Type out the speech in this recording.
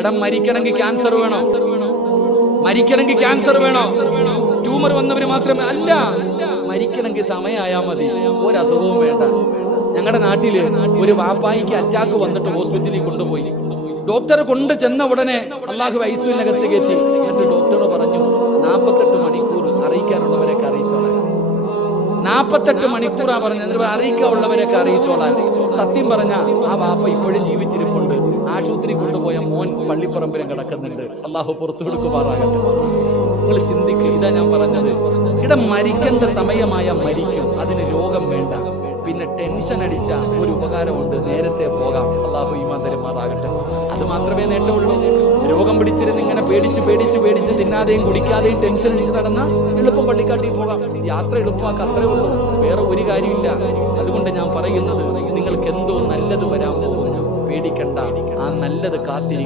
എടാ മരിക്കണമെങ്കിൽ ക്യാൻസർ വേണോ? മരിക്കണമെങ്കിൽ ക്യാൻസർ വേണോ? ട്യൂമർ വന്നവര് മാത്രമേ അല്ല, മരിക്കണമെങ്കിൽ സമയമായാ മതി, ഒരസുഖവും വേണ്ട. ഞങ്ങളുടെ നാട്ടില് ഒരു വാപ്പായിക്ക് അറ്റാക്ക് വന്നിട്ട് ഹോസ്പിറ്റലിൽ കൊണ്ടുപോയി. ഡോക്ടറെ കൊണ്ട് ചെന്ന ഉടനെ അള്ളാഹു ഐസിയുവിനകത്ത് കയറ്റി. എന്നിട്ട് ഡോക്ടർ പറഞ്ഞു, 48 മണിക്കൂർ അറിയിക്കാനുള്ളവരൊക്കെ അറിയിച്ചോളാം. 48 മണിക്കൂറാ പറഞ്ഞത്. എന്നിട്ട് അറിയിക്കാനുള്ളവരൊക്കെ അറിയിച്ചോളാം. സത്യം പറഞ്ഞ ആ വാപ്പ ഇപ്പോഴും ജീവിച്ചിരിപ്പുണ്ട്. ആശുപത്രി കൊണ്ടുപോയ മോൻ പള്ളിപ്പറമ്പിലും കിടക്കുന്നുണ്ട്. അള്ളാഹു പുറത്തു കൊടുക്കുമാറാകട്ടെ. നിങ്ങൾ ചിന്തിക്കുക, ഇതാ ഞാൻ പറഞ്ഞത്. ഇവിടെ മരിക്കേണ്ട സമയമായ മരിക്കും, അതിന് രോഗം വേണ്ട. പിന്നെ ടെൻഷൻ അടിച്ച ഒരു ഉപകാരമുണ്ട്, നേരത്തെ പോകാം. അള്ളാഹു ഈമാൻ തരുമാറാകട്ടെ. അത് മാത്രമേ നേട്ടമുള്ളൂ. രോഗം പിടിച്ചിരുന്ന് ഇങ്ങനെ പേടിച്ച് തിന്നാതെയും കുടിക്കാതെയും ടെൻഷൻ അടിച്ച് നടന്ന എളുപ്പം പള്ളിക്കാട്ടിൽ പോകാം. യാത്ര എളുപ്പമാക്കുക, അത്രേ ഉള്ളൂ, വേറെ ഒരു കാര്യമില്ല. അതുകൊണ്ട് ഞാൻ പറയുന്നത്, നിങ്ങൾക്ക് എന്തോ നല്ലത് വരാൻ പോകുന്നു, പേടിക്കണ്ട. ആ നല്ലത് കാത്തിരിക്കും.